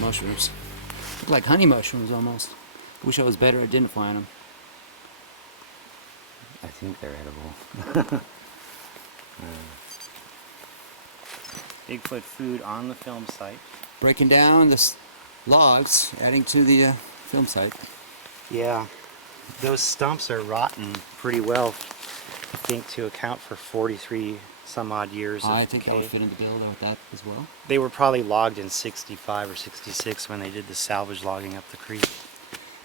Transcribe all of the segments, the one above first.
nice mushrooms. Look like honey mushrooms almost. Wish I was better at identifying them. I think they're edible. Bigfoot food on the film site. Breaking down the logs, adding to the film site. Yeah, those stumps are rotten pretty well, I think, to account for 43 some odd years of I think that decay. would fit in the bill with that as well. They were probably logged in 65 or 66 when they did the salvage logging up the creek.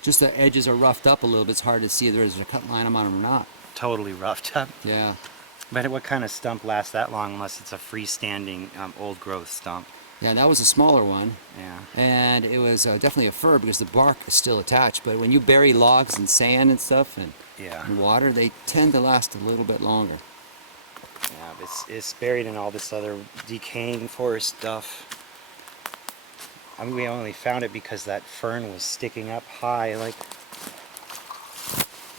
Just the edges are roughed up a little bit. It's hard to see if there's a cut line on them or not. Totally roughed up. Yeah. But what kind of stump lasts that long unless it's a freestanding old growth stump? Yeah, that was a smaller one. Yeah. And it was definitely a fir because the bark is still attached. But when you bury logs in sand and stuff and Yeah. in water, they tend to last a little bit longer. Yeah, it's buried in all this other decaying forest stuff. I mean, we only found it because that fern was sticking up high, like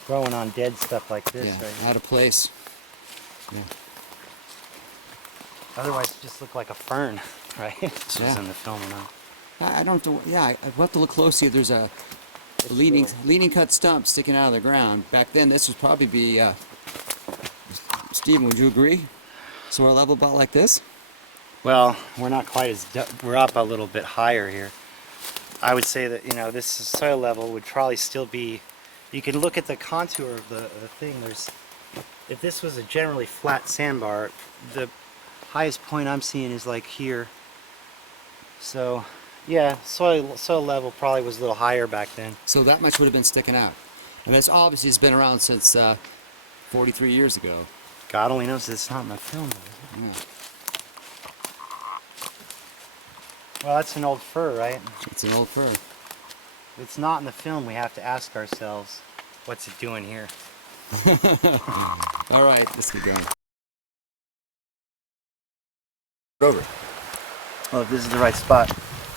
growing on dead stuff like this. Yeah, Right? out of place. Yeah. Otherwise, it just looked like a fern, right? This was Yeah. in the film or not. I don't have to, yeah, I'll have to look closely if there's a leaning cut stump sticking out of the ground. Back then, this would probably be, Stephen, would you agree? So we're level about like this? Well, we're not quite as, we're up a little bit higher here. I would say that, you know, this soil level would probably still be, you can look at the contour of the thing. There's, if this was a generally flat sandbar, the highest point I'm seeing is like here. So, yeah, soil level probably was a little higher back then. So that much would have been sticking out. And it's obviously it's been around since 43 years ago. God only knows it's not in the film. Yeah. Well, that's an old fir, right? It's an old fir. If it's not in the film, we have to ask ourselves, what's it doing here? All right, let's get going. Over. Well, if this is the right spot,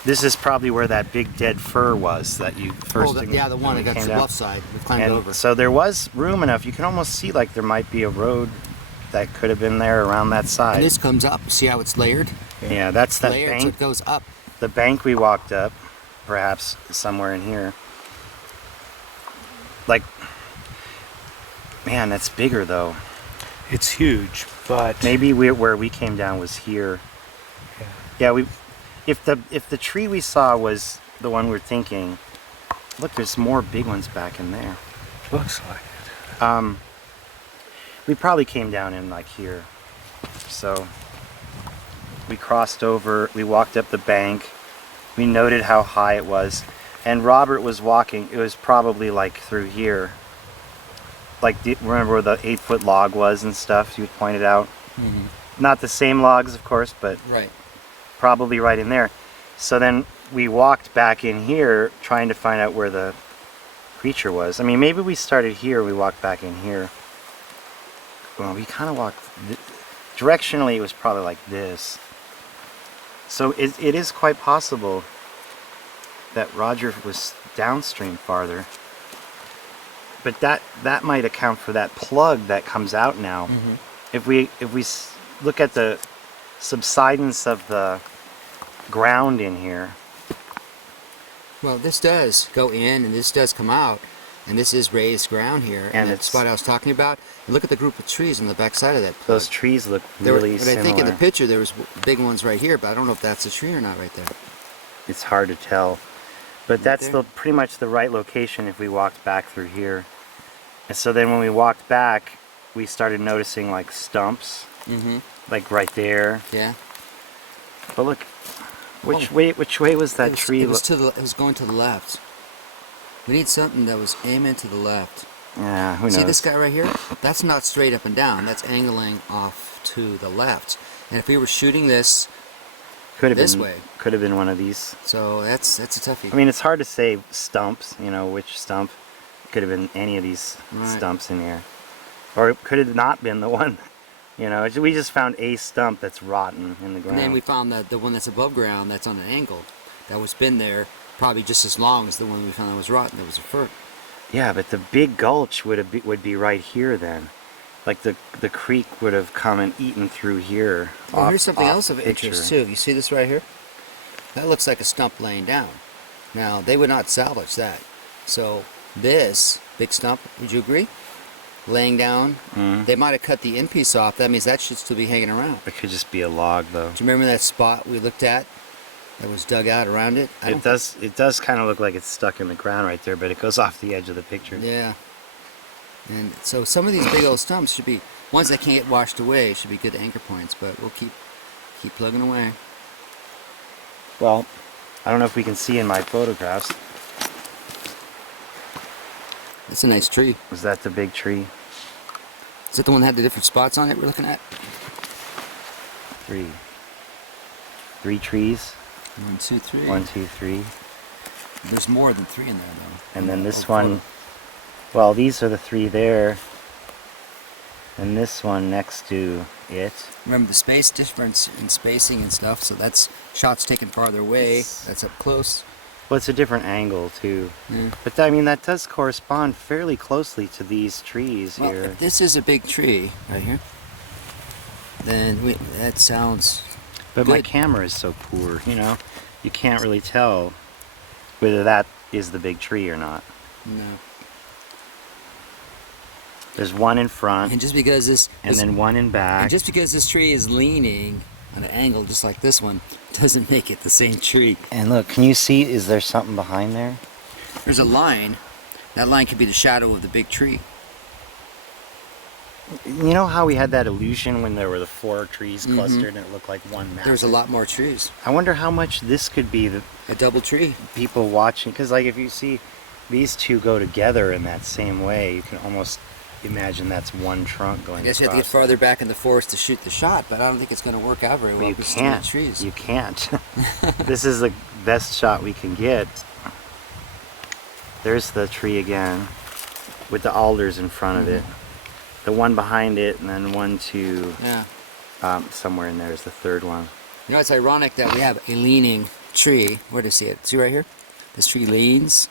this is probably where that big dead fir was that you first. Yeah, the one that got to the bluff side. We climbed over. So there was room enough. You can almost see like there might be a road that could have been there around that side. And this comes up. See how it's layered? Yeah, that's that layered, bank. so it goes up. The bank we walked up, perhaps somewhere in here. Like, man, that's bigger though. It's huge, but Maybe where we came down was here. Yeah, if the tree we saw was the one we're thinking, look, there's more big ones back in there. looks like it. We probably came down in like here. So we crossed over, we walked up the bank, we noted how high it was, and Robert was walking, it was probably like through here. Like, remember where the 8-foot log was and stuff you pointed out? Mm-hmm. Not the same logs, of course, but Right. probably right in there. So then we walked back in here trying to find out where the creature was. I mean, maybe we started here, we walked back in here. Well, we kind of walked, directionally it was probably like this. So it is quite possible that Roger was downstream farther. But that might account for that plug that comes out now. Mm-hmm. If we look at the subsidence of the ground in here. Well, this does go in and this does come out. And this is raised ground here. And that it's- spot I was talking about. And look at the group of trees on the back side of that plug. Those trees look really but similar. I think in the picture there was big ones right here, but I don't know if that's a tree or not right there. It's hard to tell. But that's there? pretty much the right location if we walked back through here. And so then when we walked back, we started noticing like stumps, Mm-hmm. like right there. Yeah. But look, which way was that tree? It was going to the left. We need something that was aiming to the left. Yeah, who knows? See this guy right here? That's not straight up and down. That's angling off to the left. And if we were shooting this, could have this been, way. Could have been one of these. so that's a toughie. I mean, it's hard to say stumps, you know, which stump. Could have been any of these Right. stumps in here. Or it could have not been the one. You know, we just found a stump that's rotten in the ground. And then we found the one that's above ground that's on an angle. That was been there probably just as long as the one we found that was rotten. That was a fir. Yeah, but the big gulch would be right here then. Like the creek would have come and eaten through here. Well, off- here's something off else the of picture. interest too. You see this right here? That looks like a stump laying down. Now, they would not salvage that. So this big stump, would you agree? Laying down, they might have cut the end piece off. That means that should still be hanging around. It could just be a log, though. Do you remember that spot we looked at that was dug out around it? It does kind of look like it's stuck in the ground right there, but it goes off the edge of the picture. Yeah. And so some of these big old stumps should be, ones that can't get washed away, should be good anchor points, but we'll keep plugging away. Well, I don't know if we can see in my photographs. That's a nice tree. Was that the big tree? Is that the one that had the different spots on it we're looking at? Three trees. 1, 2, 3. 1, 2, 3. There's more than 3 in there, though. And then this one, well, these are the 3 there. And this one next to it. Remember the space difference in spacing and stuff, so that's shots taken farther away. That's up close. Well, it's a different angle, too. Yeah. But, I mean, that does correspond fairly closely to these trees Well, here. if this is a big tree right here, then that sounds But my good. camera is so poor, you know? You can't really tell whether that is the big tree or not. No. There's one in front, And just because and then one in back. and just because this tree is leaning on an angle just like this one, doesn't make it the same tree. And look, can you see, is there something behind there? There's a line. That line could be the shadow of the big tree. You know how we had that illusion when there were the 4 trees clustered and it looked like one massive? There's a lot more trees. I wonder how much this could be the A double tree. people watching, because like if you see these 2 go together in that same way, you can almost imagine that's one trunk going I guess you have to get across. farther back in the forest to shoot the shot, but I don't think it's going to work out very well. Well, you because it's too many can't. trees. You can't. This is the best shot we can get. There's the tree again, with the alders in front of it. The one behind it, and then 1, 2, Yeah. somewhere in there is the 3rd one. You know, it's ironic that we have a leaning tree. Where do you see it? See right here? This tree leans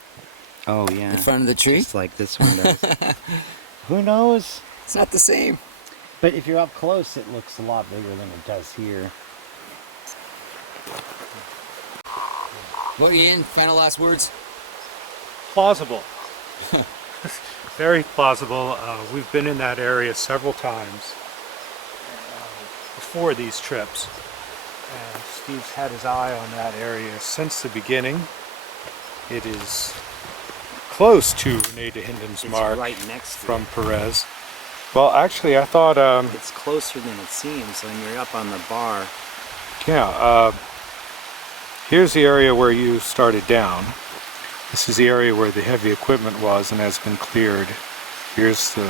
Oh yeah. in front of the tree. Just like this one does. Who knows? It's not the same. But if you're up close, it looks a lot bigger than it does here. Well, Ian, final last words? Plausible. Very plausible. We've been in that area several times before these trips. And Steve's had his eye on that area since the beginning. It is close to Rene de Hinden's It's mark right next to from it. Perez. Well, actually, I thought, It's closer than it seems when you're up on the bar. yeah, here's the area where you started down. This is the area where the heavy equipment was and has been cleared. Here's the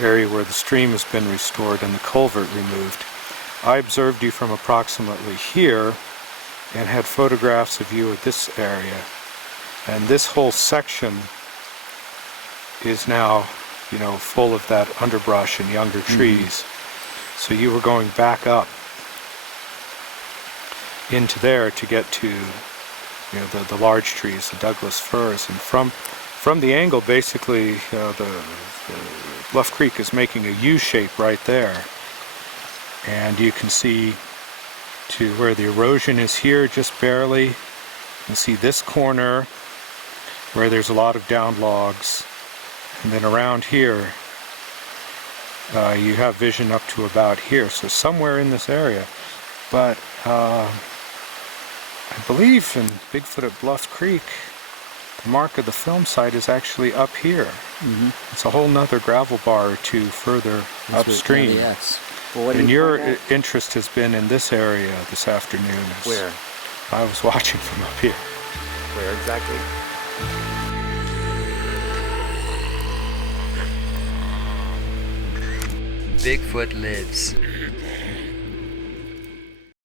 area where the stream has been restored and the culvert removed. I observed you from approximately here and had photographs of you at this area. And this whole section is now, you know, full of that underbrush and younger trees. So you were going back up into there to get to, you know, the large trees, the Douglas firs, and from the angle, basically, the Bluff Creek is making a U shape right there, and you can see to where the erosion is here, just barely. You can see this corner where there's a lot of downed logs, and then around here, you have vision up to about here, so somewhere in this area, but. I believe in Bigfoot at Bluff Creek, the mark of the film site is actually up here. It's a whole nother gravel bar or 2 further upstream. Yes. Well, what do And you your find out? interest has been in this area this afternoon. Where? I was watching from up here. Where exactly? Bigfoot lives.